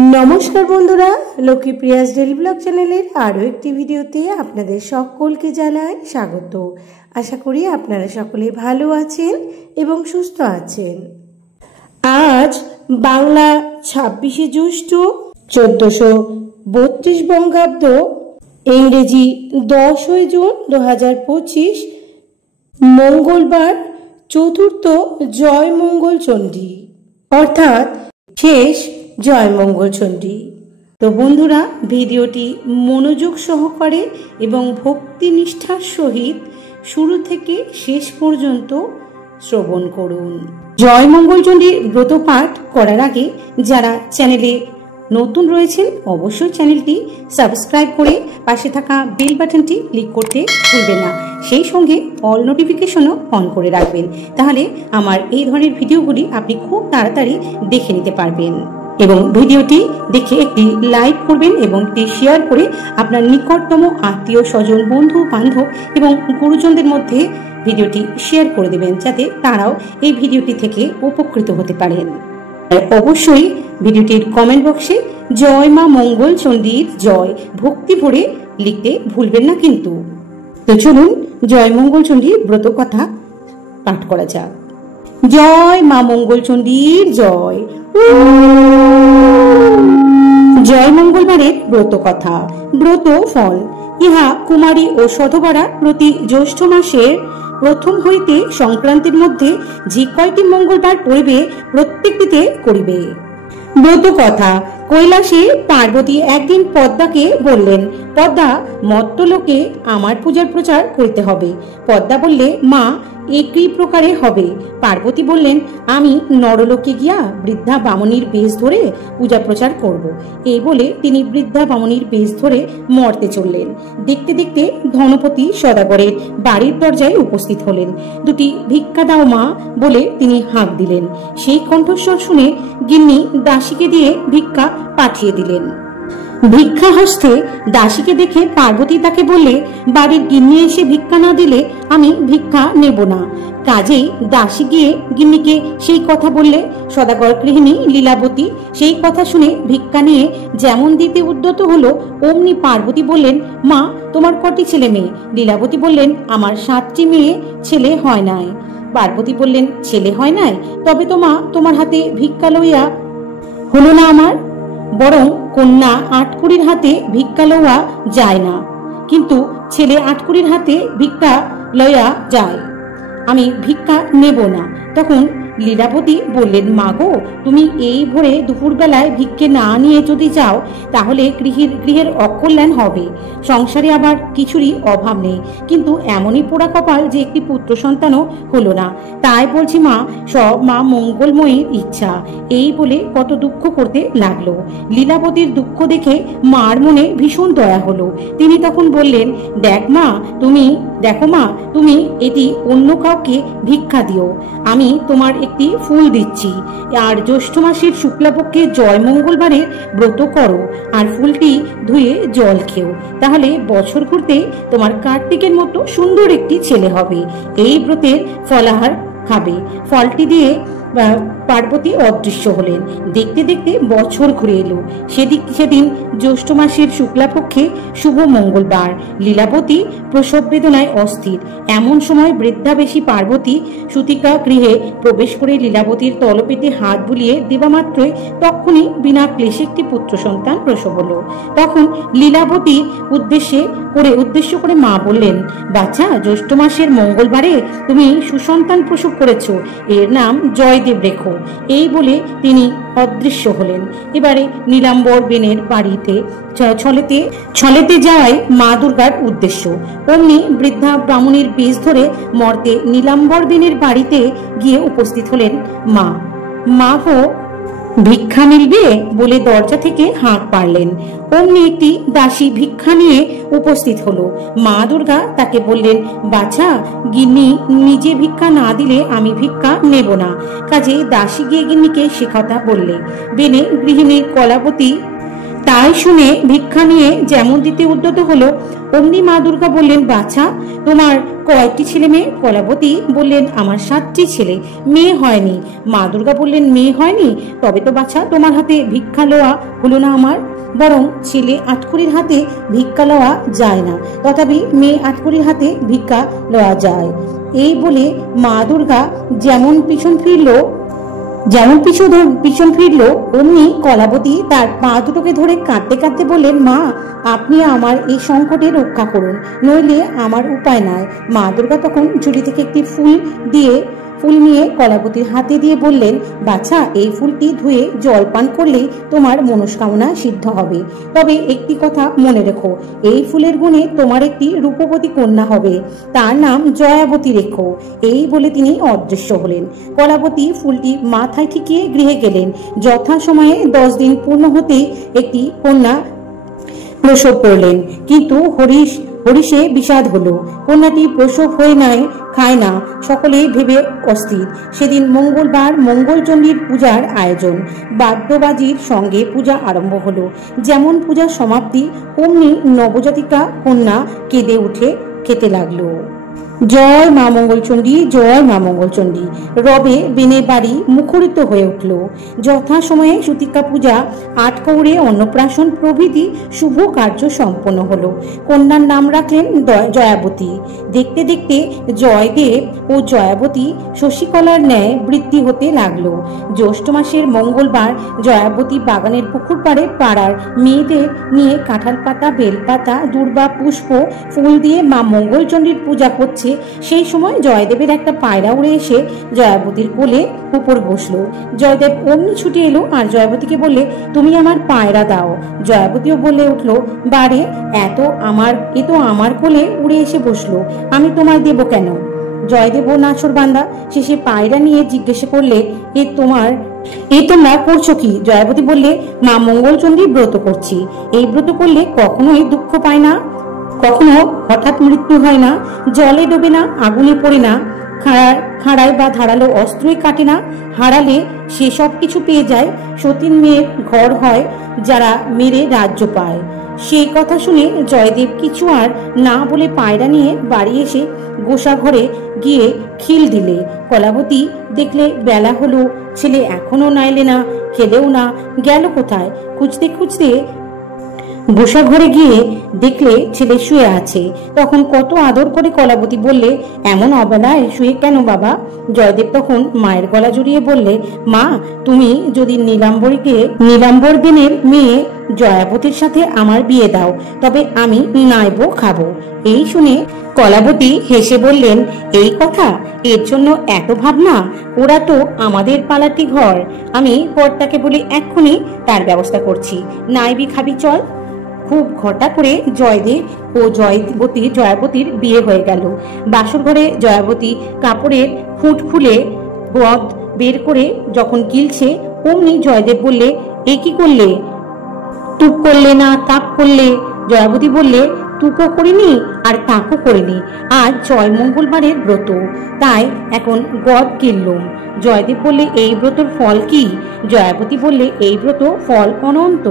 नमस्कार बंधुरा लक्ष्मीप्रियास daily blog चैनेलेर आरो एकटी भिडियोते आपनादेर सकलके जानाई स्वागत। आशा करी आपनारा सकले भालो आछेन एबं सुस्थ आछेन। आज बांगला 26 ज्यैष्ठ 1432 बंगाब्द इंग्रेजी 10 जून 2025 मंगलवार चतुर्थ जय मंगल चंडी अर्थात शेष जय मंगल चंडी। तो बंधुरा भिडियोटी मनोयोग सहकारे एवं भक्ति निष्ठार सहित शुरू थेके शेष पर्यन्त श्रवण करुन। जय मंगल चंडी व्रत पाठ करार आगे जारा चैनेले नतून रयेछेन अवश्य चैनेलटी सबस्क्राइब करे पाशे थाका बेल बाटनटी क्लिक करते भुलबेन ना। सेई संगे अल नोटिफिकेशनও अन करे राखबेन, ताहले आमार एई धरनेर भिडियोगुली आपनि खूब ताड़ाताड़ि देखे निते पारबेन। एवं भिडियोटी देखे एकटी लाइक करबेन एवं एकटी शेयर करे आपनार निकटतम आत्मीय स्वजन बंधु बान्धव एवं गुरुजनदेर मध्य भिडियोटी शेयर करे देबेन जाते ताराओ एई भिडियोटी थेके उपकृत होते पारेन। अवश्यई भिडियोटिर कमेंट बक्से जय मा मंगल चंडीर जय भक्ति भरे लिखते भूलबेन ना किन्तु। तो चलुन जय मंगल चंडीर व्रत कथा पाठ करा जाक। जय मा मंगल चंडीर जय। जय मंगलवारेर व्रत कथा। व्रत फल इहा कुमारी और सधबारा प्रति ज्यैष्ठ मासेर प्रथम हईते संक्रांतिर मध्य जे कयटी मंगलवार पड़िबे प्रत्येकटीते करिबे। व्रत कथा। কৈলাসে पार्वती एकदिन पद्माके बोललेन, पद्मा मर्तलोके आमार पूजार प्रचार करते हबे। पद्मा बोलले, मा एकई प्रकारे हबे। पार्वती बोललेन, आमी नरलोके गिया बृद्धा बामनीर बेश धरे पूजा प्रचार करब। এই বলে তিনি বৃদ্ধা বামনীর বেশ ধরে মর্তে চললেন। দেখতে দেখতে ধনপতি সদাগরের বাড়ির দরজায় উপস্থিত হলেন। দুটি ভিক্ষা দাও মা বলে তিনি হাঁক দিলেন। সেই কণ্ঠস্বর শুনে গিন্নি দাসীকে দিয়ে ভিক্ষা পাঠিয়ে দিলেন। ভিক্ষা হস্তে দাসীকে দেখে পার্বতী তাকে বললে, বাড়ির গিন্নি এসে ভিক্ষা না দিলে আমি ভিক্ষা নেব না। কাজেই দাসী গিয়ে গিন্নিকে সেই কথা বললে। সদাগর গৃহিণী লীলাবতী সেই কথা শুনে ভিক্ষা নিয়ে যেমন দিতে উদ্যত হলো অমনি পার্বতী বললেন, মা তোমার কটি ছেলে মেয়ে? লীলাবতী বললেন, আমার 7টি মেয়ে, ছেলে হয় নাই। পার্বতী বললেন, ছেলে হয় নাই? তবে তো মা তোমার হাতে ভিক্ষা লইয়া হলো না আমার, বরং কন্যা আটকুড়ির হাতে ভিক্ষা লওয়া যায় না, কিন্তু ছেলে আটকুড়ির হাতে ভিক্ষা লইয়া যায়। আমি ভিক্ষা নেব না। তখন লীলাবতী বললেন, মা গো তুমি এই ভোরে দুপুর বেলায় ভিক্ষে না নিয়ে যদি যাও তাহলে গৃহের অকল্যাণ হবে, সংসারে আবার কিছুরই অভাব নেই। কিন্তু এমনই পোড়া কপাল যে একটি পুত্র সন্তানও হলো না। তাই বলছি মা, সব মা মঙ্গলময়ীর ইচ্ছা। এই বলে কত দুঃখ করতে লাগলো। লীলাবতীর দুঃখ দেখে মার মনে ভীষণ দয়া হলো। তিনি তখন বললেন, দেখো মা তুমি এটি অন্য কাউকে ভিক্ষা দিও, আমি তোমার একটি ফুল দিচ্ছি, আর জ্যৈষ্ঠ মাসের শুক্লাপক্ষে জয় মঙ্গলবারের ব্রত করো আর ফুলটি ধুয়ে জল খেও, তাহলে বছর ঘুরতে তোমার কার্তিকের মতো সুন্দর একটি ছেলে হবে। এই ব্রতের ফলাহার খাবে। ফলটি দিয়ে পার্বতী অদৃশ্য হলেন। দেখতে দেখতে বছর ঘুরে এলো। সেদিন জ্যৈষ্ঠ মাসের শুক্লাপক্ষে শুভ মঙ্গলবার। লীলাবতী প্রসব বেদনায় অস্থির। এমন সময় বৃদ্ধাবেশী পার্বতী সুতিকা গৃহে প্রবেশ করে লীলাবতীর তলপেটে হাত বুলিয়ে দেবা মাত্রই তখনই বিনা ক্লেশে একটি পুত্র সন্তান প্রসব হলো। তখন লীলাবতীর উদ্দেশ্য করে মা বললেন, বাচ্চা জ্যৈষ্ঠ মাসের মঙ্গলবারে তুমি সুসন্তান প্রসব করেছো, এর নাম জয়দেব রেখো। এই বলে তিনি অদৃশ্য হলেন। এবারে নীলাম্বর বেনের বাড়িতে ছলেতে যাওয়াই মা দুর্গার উদ্দেশ্য। অমনি বৃদ্ধা ব্রাহ্মণীর বেশ ধরে মর্তে নীলাম্বর বেনের বাড়িতে গিয়ে উপস্থিত হলেন মা গো ভিক্ষা মিলবে বলে দরজা থেকে হাঁক পারলেন। অমনি একটি দাসী ভিক্ষা নিয়ে উপস্থিত হলো। মা দুর্গা তাকে বললেন, বাছা গিন্নি নিজে ভিক্ষা না দিলে আমি ভিক্ষা নেব না। কাজে দাসী গিয়ে গিন্নিকে সে কথা বললে। বেনে গৃহিণী কলাবতী তাই শুনে ভিক্ষা নিয়ে যেমন দিতে উদ্যত হলো অমনি মা দুর্গা বললেন, বাছা তোমার কয়েকটি ছেলে মেয়ে? কলাবতী বললেন, আমার 7টি ছেলে, মেয়ে হয়নি। মা দুর্গা বললেন, মেয়ে হয়নি? তবে তো বাছা তোমার হাতে ভিক্ষা লওয়া হলো না আমার। বরং ছেলে আটকুরির হাতে ভিক্ষা লওয়া যায় না, তথাপি মেয়ে আটকুরির হাতে ভিক্ষা লওয়া যায়। এই বলে মা দুর্গা যেমন পিছন ফিরলো অমনি কলাবতী তার পা দুটোকে ধরে কাঁদতে কাঁদতে বললেন, মা আপনি আমার এই সংকটে রক্ষা করুন, নইলে আমার উপায় নাই। মা দুর্গা তখন ঝুলি থেকে একটি ফুল নিয়ে কলাবতীর হাতে দিয়ে বললেন, বাছা এই ফুলটি ধুয়ে জল পান করলেই তোমার মনস্কামনা সিদ্ধ হবে। তবে একটি কথা মনে রেখো, এই ফুলের গুণে তোমার একটি রূপবতী কন্যা হবে, তার নাম জয়াবতী রেখো। এই বলে তিনি অদৃশ্য হলেন। কলাবতী ফুলটি মাথায় ঠেকিয়ে গৃহে গেলেন। যথাসময়ে 10 দিন পূর্ণ হতেই একটি কন্যা প্রসব করলেন। কিন্তু হরিষে বিষাদ হলো, কন্যাটি প্রসব হয়ে নাই, খায় না। সকলে ভেবে অস্থির। সেদিন মঙ্গলবার মঙ্গলচণ্ডীর পূজার আয়োজন, বাদ্যবাজির সঙ্গে পূজা আরম্ভ হলো। যেমন পূজার সমাপ্তি অমনি নবজাতিকা কন্যা কেঁদে উঠে খেতে লাগলো, জয় মা মঙ্গলচণ্ডী, জয় মা মঙ্গলচণ্ডী। রবে বেনে বাড়ি মুখরিত হয়ে উঠল। যথাসময়ে সূতিকা পূজা, আটকৌড়ে অন্নপ্রাশন প্রভৃতি শুভ কার্য সম্পন্ন হলো। কন্যার নাম রাখলেন জয়াবতী। দেখতে দেখতে জয়দেব ও জয়াবতী শশীকলার ন্যায় বৃদ্ধি হতে লাগলো। জ্যৈষ্ঠ মাসের মঙ্গলবার জয়াবতী বাগানের পুকুর পাড়ে পাড়ার মেয়েদের নিয়ে কাঁঠাল পাতা, বেলপাতা, দূর্বা পুষ্প, ফুল দিয়ে মা মঙ্গলচণ্ডীর পূজা করছে। সেই সময় জয়দেবের একটা পায়রা উড়ে এসে জয়াবতীর কোলে উপর বসলো। জয়দেব অমনি ছুটে এলো আর জয়াবতীকে বললে, তুমি আমার পায়রা দাও। জয়াবতীও বলে উঠলো, বারে এ তো আমার কোলে উড়ে এসে বসলো, আমি তোমায় দেব কেন? জয়দেব ও নাছর বান্দা শেষে পায়রা নিয়ে জিজ্ঞাসা করলে, তোমরা করছো কি? জয়াবতী বললে, মা মঙ্গলচণ্ডীর ব্রত করছি। এই ব্রত করলে কখনোই দুঃখ পায় না, কখনো হঠাৎ মৃত্যু হয় না, জলে ডোবে না, আগুনে পড়ে না, খাড়ায় বা ধারালো অস্ত্রই কাটে না, হারালে সে সব কিছু পেয়ে যায়। সতীন মেয়ের ঘর হয়, যারা মেরে রাজ্য পায়। সেই কথা শুনে জয়দেব কিছু আর না বলে পায়রা নিয়ে বাড়ি এসে গোসা ঘরে গিয়ে খিল দিলে। কলাবতী দেখলে বেলা হলো, ছেলে এখনো নাইলে না, খেলেও না, গেল কোথায়? খুঁজতে খুঁজতে গোসা ঘরে গিয়ে দেখলে ছেলে শুয়ে আছে। তখন কত আদর করে কলাবতী বললে, এমন অবেলায় শুয়ে কেন বাবা? জয়দেব তখন মায়ের গলা জড়িয়ে বললে, মা তুমি যদি নীলাম্বর দিনের মেয়ে জয়াবতীর সাথে আমার বিয়ে দাও, তবে আমি নাইবো খাবো। এই শুনে কলাবতী হেসে বললেন, এই কথা, এর জন্য এত ভাবনা? ওরা তো আমাদের পালাটি ঘর, আমি কর্তাকে বলে এক্ষুনি তার ব্যবস্থা করছি, নাইবি খাবি চল। খুব ঘটা করে জয়দেব ও জয়াবতীর বিয়ে হয়ে গেল। বাসর ঘরে জয়াবতী কাপড়ের ফুট খুলে গদ বের করে যখন গিলছে, অমনি জয়দেব বললে, এ কি করলে? টুক করলে না তাক করলে? জয়াবতী বললে, টুকও করিনি আর তাকও করিনি, আজ জয় মঙ্গলবারের ব্রত, তাই এখন গদ গিললুম। জয়দেব বললে, এই ব্রতর ফল কি? জয়াবতী বললে, এই ব্রত ফল অনন্ত।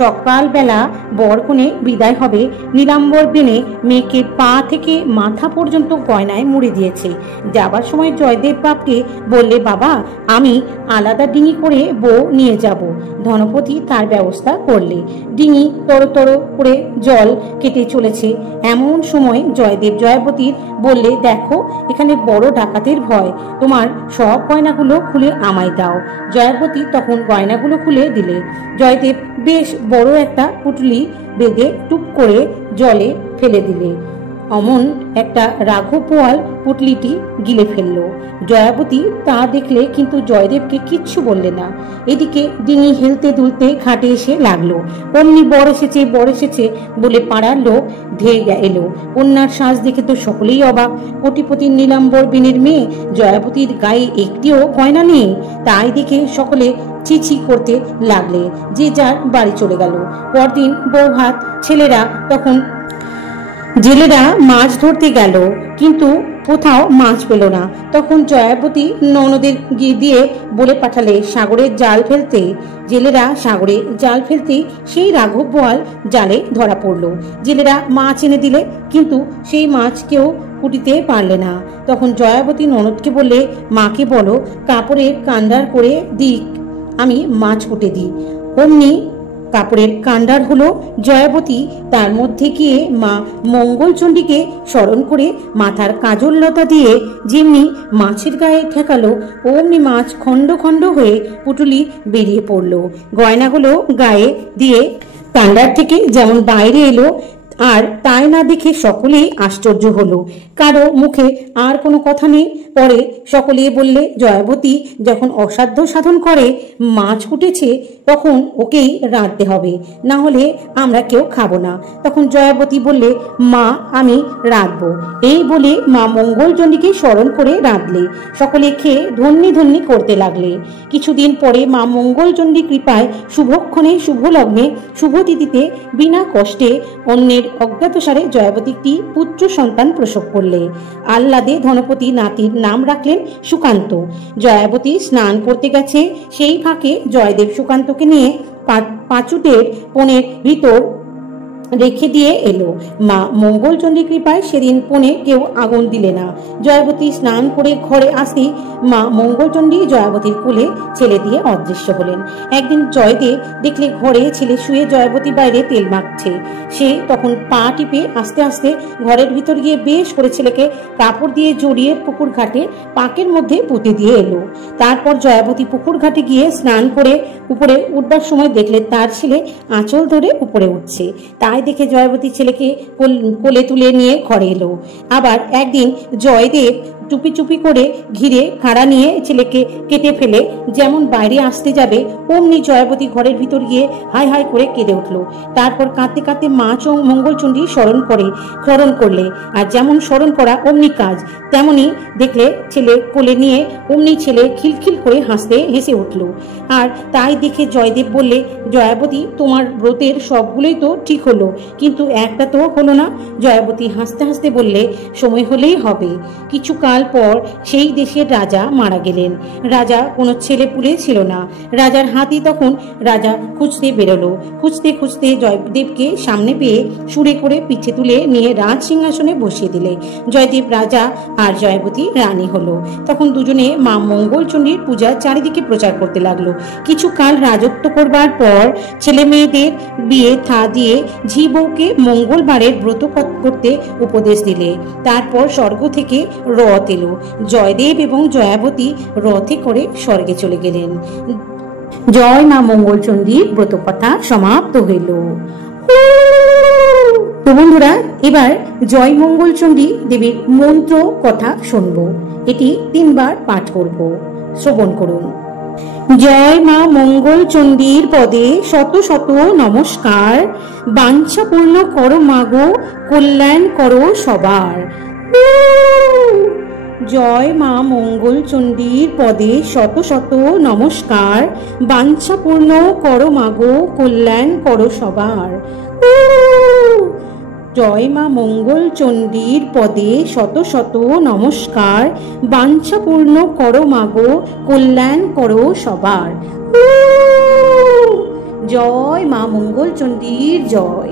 সকালবেলা বরকনে বিদায় হবে, নীলাম্বর বেনে মেয়েকে পা থেকে মাথা পর্যন্ত গয়নায় মুড়ে দিয়েছে। যাবার সময় জয়দেব বাপকে বললে, বাবা আমি আলাদা ডিঙি করে বউ নিয়ে যাব। ধনপতি তার ব্যবস্থা করলে। ডিঙি তরতর করে জল কেটে চলেছে। এমন সময় জয়দেব জয়াবতীর বললে, দেখো এখানে বড় ডাকাতের ভয়, তোমার সব গয়নাগুলো খুলে আমায় দাও। জয়াবতী তখন গয়নাগুলো খুলে দিলে। জয়দেব বেশ বড় একটা পুটলি বেঁধে টুপ করে জলে ফেলে দিলে। অমন একটা রাঘব পোয়াল পুটলিটি গিলে ফেলল। জয়াবতী তা দেখলে, কিন্তু জয়দেবকে কিচ্ছু বললে না। এদিকে ডিঙি হেলতে দুলতে ঘাটে এসে লাগলো। অমনি বর এসেছে বলে পাড়ার লোক ধেয়ে এলো। কন্যার সাজ দেখে তো সকলেই অবাক। কোটিপতির নীলাম্বর বেনের মেয়ে জয়াবতীর গায়ে একটিও গয়না নেই। তাই দেখে সকলে চিচি করতে লাগলে, যে যার বাড়ি চলে গেল। পরদিন বৌভাত, জেলেরা মাছ ধরতে গেল, কিন্তু কোথাও মাছ পেল না। তখন জয়াবতী ননদের দিয়ে বলে পাঠালে সাগরের জাল ফেলতে। জেলেরা সাগরে জাল ফেলতে সেই রাঘব বোয়াল জালে ধরা পড়ল। জেলেরা মাছ এনে দিলে, কিন্তু সেই মাছ কেউ কুটিতে পারলে না। তখন জয়াবতী ননদকে বললে, মাকে বলো কাপড়ের কান্ডার করে দিক, আমি মাছ কুটে দিই। অমনি কাপড়ের কান্ডার হলো। জয়াবতী তার মধ্যে গিয়ে মা মঙ্গলচণ্ডীকে স্মরণ করে মাথার কাজল লতা দিয়ে যেমনি মাছের গায়ে ঠেকালো, অমনি মাছ খণ্ড খণ্ড হয়ে পুটুলি বেরিয়ে পড়ল। গয়নাগুলো গায়ে দিয়ে কান্ডার থেকে যেমন বাইরে এলো, আর তাই না দেখে সকলেই আশ্চর্য হলো। কারো মুখে আর কোনো কথা নেই। পরে সকলেই বললে, জয়াবতী যখন অসাধ্য সাধন করে মাছ কুটেছে, তখন ওকেই রাঁধতে হবে, না হলে আমরা কেউ খাবো না। তখন জয়াবতী বললে, মা আমি রাঁধবো। এই বলে মা মঙ্গলচণ্ডীকে স্মরণ করে রাঁধলে। সকলে খেয়ে ধন্যি ধন্যি করতে লাগলে। কিছুদিন পরে মা মঙ্গলচণ্ডী কৃপায় শুভক্ষণে শুভ লগ্নে শুভ তিথিতে বিনা কষ্টে অন্যের অজ্ঞাতসারে জয়াবতী একটি পুত্র সন্তান প্রসব করলে। আহ্লাদে ধনপতি নাতির নাম রাখলেন সুকান্ত। জয়াবতী স্নান করতে গেছে, সেই ফাঁকে জয়দেব সুকান্তকে নিয়ে পাঁচুটের পনের ভিতর রেখে দিয়ে এলো। মা মঙ্গলচণ্ডী কৃপায় সেদিন পনে কেউ আগুন দিলে না। জয়াবতী স্নান করে ঘরে আসতেই মা মঙ্গলচণ্ডী জয়াবতীর কোলে ছেলে দিয়ে অদৃশ্য হলেন। একদিন জয়দেব দেখলে ঘরে ছেলে শুয়ে জয়াবতী বাইরে তেল মাখছে। সে তখন পা টিপে আস্তে আস্তে ঘরের ভিতর গিয়ে বেশ করে ছেলেকে কাপড় দিয়ে জড়িয়ে পুকুর ঘাটে পাকের মধ্যে পুঁতে দিয়ে এলো। তারপর জয়াবতী পুকুর ঘাটে গিয়ে স্নান করে উপরে উঠবার সময় দেখলে তার ছেলে আঁচল ধরে উপরে উঠছে। তাই দেখে জয়াবতী ছেলেকে কোলে তুলে নিয়ে ঘরে এলো। আবার একদিন জয়দেব চুপি চুপি করে ঘিরে খাড়া নিয়ে ছেলেকে কেটে ফেলে যেমন বাইরে আসতে যাবে, অমনি জয়াবতী ঘরের ভিতর গিয়ে হাই হাই করে কেঁদে উঠল। তারপর কাঁদতে কাঁদতে মা মঙ্গলচণ্ডী স্মরণ করলে, আর যেমন স্মরণ করা অমনি কাজ, তেমনি দেখলে ছেলে কোলে নিয়ে অমনি ছেলে খিলখিল করে হেসে উঠল। আর তাই দেখে জয়দেব বললে, জয়াবতী তোমার ব্রতের সবগুলোই তো ঠিক হলো, কিন্তু একটা তো হলো না। জয়াবতী হাসতে হাসতে বললে, সময় হলেই হবে। কিছুকাল পর সেই দেশের রাজা মারা গেলেন। রাজা কোনো ছেলে পুলে ছিল না। রাজার হাতি তখন রাজা খুঁজতে বেরোলো। খুঁজতে খুঁজতে জয়দেবকে সামনে পেয়ে সুরে করে পিঠে তুলে নিয়ে রাজ সিংহাসনে বসিয়ে দিলে। জয়দেব রাজা আর জয়াবতী রানী হলো। তখন দুজনে মা মঙ্গলচণ্ডীর পূজা চারিদিকে প্রচার করতে লাগলো। কিছু কাল রাজত্ব করবার পর ছেলে মেয়েদের বিয়ে থা দিয়ে ঝি বউকে মঙ্গলবারের ব্রত করতে উপদেশ দিলে। তারপর স্বর্গ থেকে রথ এলো। জয়দেব এবং জয়াবতী রথে করে স্বর্গে চলে গেলেন। জয় মা মঙ্গলচণ্ডীর ব্রত কথা সমাপ্ত হইল। তো বন্ধুরা, এবার জয় মঙ্গলচণ্ডী দেবীর মন্ত্র কথা শুনব। এটি 3 বার পাঠ করব, শ্রবণ করুন। জয় মা মঙ্গলচণ্ডীর পদে শত শত নমস্কার, বাঞ্ছা পূর্ণ করো মাগো, কল্যাণ করো সবার। জয় মা মঙ্গলচণ্ডীর পদে শত শত নমস্কার, বাঞ্ছা পূর্ণ করো মাগো, কল্যাণ করো সবার। জয় মা মঙ্গলচণ্ডীর পদে শত শত নমস্কার, বাঞ্ছা পূর্ণ করো মাগো, কল্যাণ করো সবার। জয় মা মঙ্গলচণ্ডীর জয়।